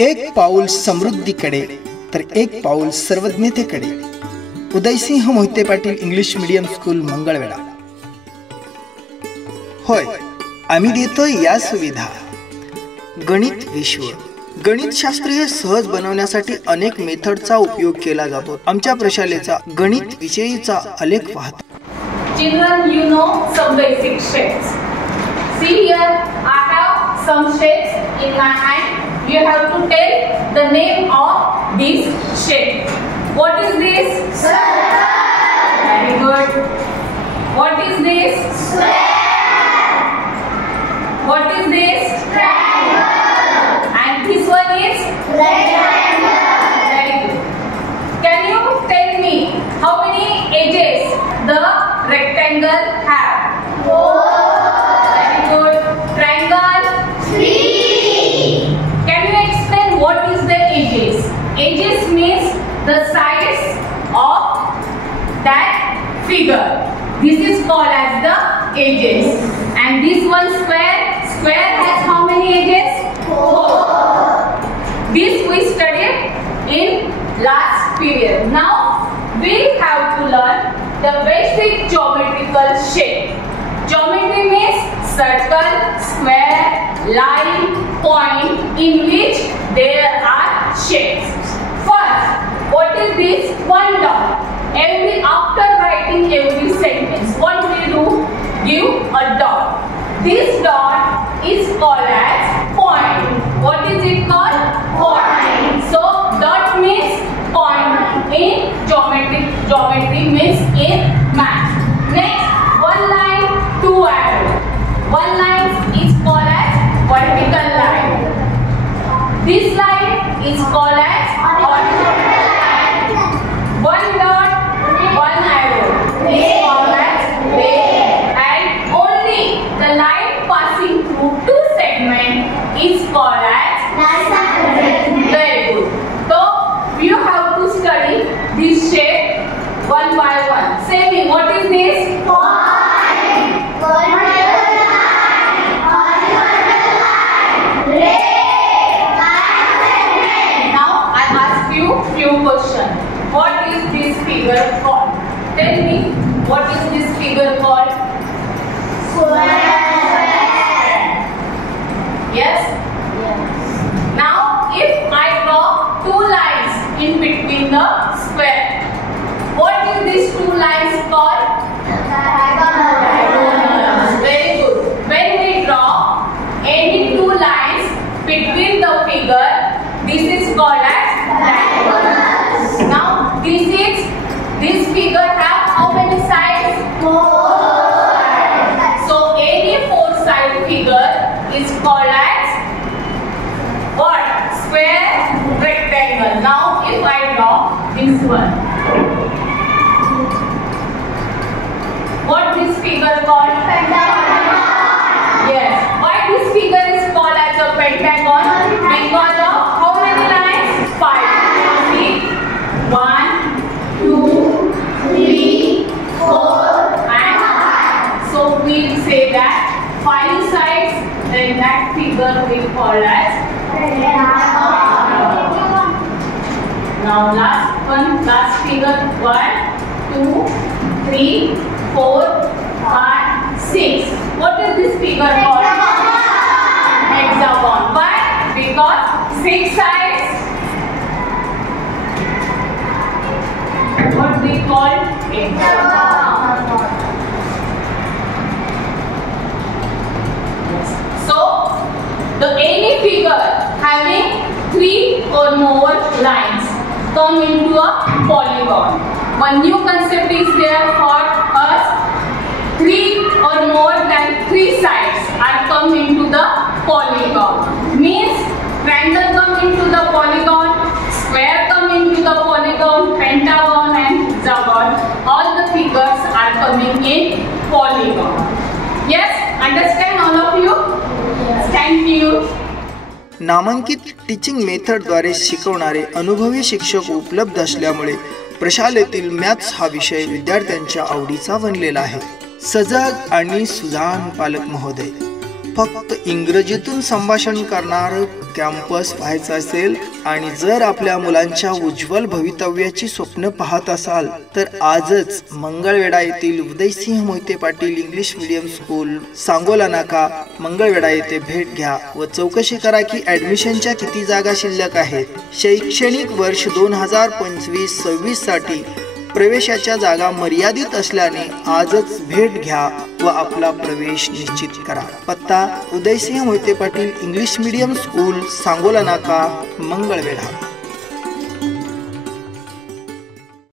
एक पाऊल समृद्धीकडे तर एक पाऊल सर्वज्ञतेकडे. Udaysinh Mohite Patil English medium school Mangalvedha. होय, आम्ही देतोय या सुविधा. गणित विश्व. गणितशास्त्रीय सहज बनवण्यासाठी अनेक मेथडचा उपयोग केला जातो. आमच्या प्रशालेचा गणित विषयीचा आलेख पाहता. Children, you know some basic shapes. See here, I have some shapes in my hand. You have to tell the name of this shape. What is this? Circle. Very good. What is this? Square. What is this? Triangle. And this one is? Rectangle. Very good. Can you tell me how many edges the rectangle have? 4. Very good. Triangle? 3. Can you explain what is the edges? Edges means the sides of that figure. This is called as the edges. And this one square. Square has how many edges? 4. This we studied in last period. Now we have to learn the basic geometrical shape. Geometry means circle, square, line, point in which there are shapes. First, what is this? One dot. After writing every sentence, what we do? Give a dot. This dot is called as point. What is it called? Point. So dot means point in geometry means in math. Next, one line, two arrows. One line is called as vertical line. This line is called as horizontal line. One dot, one arrow is called as plane. And only the line passing through two segments is called as very good. So you have to study this shape one by one. Say me, what is this? Point. Vertical line. Horizontal line. Ray. Now I ask you few questions. What is this figure called? Tell me, what is this figure called? Square. Yes? Yes. Now if I draw two lines in between the square, what is these two lines called? Diagonals. Very good. When we draw any two lines between the figure, this is called as diagonals. Now this figure have how many sides? 4. So any 4-side figure is called as what? Square, rectangle. Now if I draw this one, what this figure called? Pentagon. Yes. Why this figure is called as a pentagon? Because of how many lines? 5. See? 1, 2, 3, 4, and 5. So we say that 5 sides, then that figure we call as pentagon. Now last figure, 1, 2, 3, 4, 5, 6. What is this figure called? Hexagon. Why? Because 6 sides. What we call hexagon. So any figure having 3 or more lines come into a polygon. One new concept is there for us. 3 or more than 3 sides are come into the polygon. Means triangle come into the polygon, square come into the polygon, pentagon and hexagon. All the figures are coming in polygon. Yes, understand all of you? Yes. Thank you. नामांकित teaching मेथडद्वारे शिकवणारे अनुभवी शिक्षक उपलब्ध असल्यामुळे प्रशालेतील maths हा विषय विद्यार्थ्यांच्या आवडीचा बनलेला आहे. सजग आणि सुजाण पालक महोदय, फक्त इंग्रजीतून संभाषण करणारं कॅम्पस पाहायचं असेल आणि जर आपल्या मुलांच्या उज्ज्वल भवितव्याची स्वप्न पाहत असाल तर आजच मंगळवेढा येथील Udaysinh Mohite Patil English medium school Sangola Naka Mangalwedha येथे भेट घ्या व चौकशी करा की ॲडमिशनच्या किती जागा शिल्लक आहेत। शैक्षणिक वर्ष 2025-26 साठी प्रवेशाच्या जागा मर्यादित असल्याने आजच भेट घ्या व आपला प्रवेश निश्चित करा। पत्ता Udaysinh Mohite Patil English medium school Sangola Naka Mangalvedha.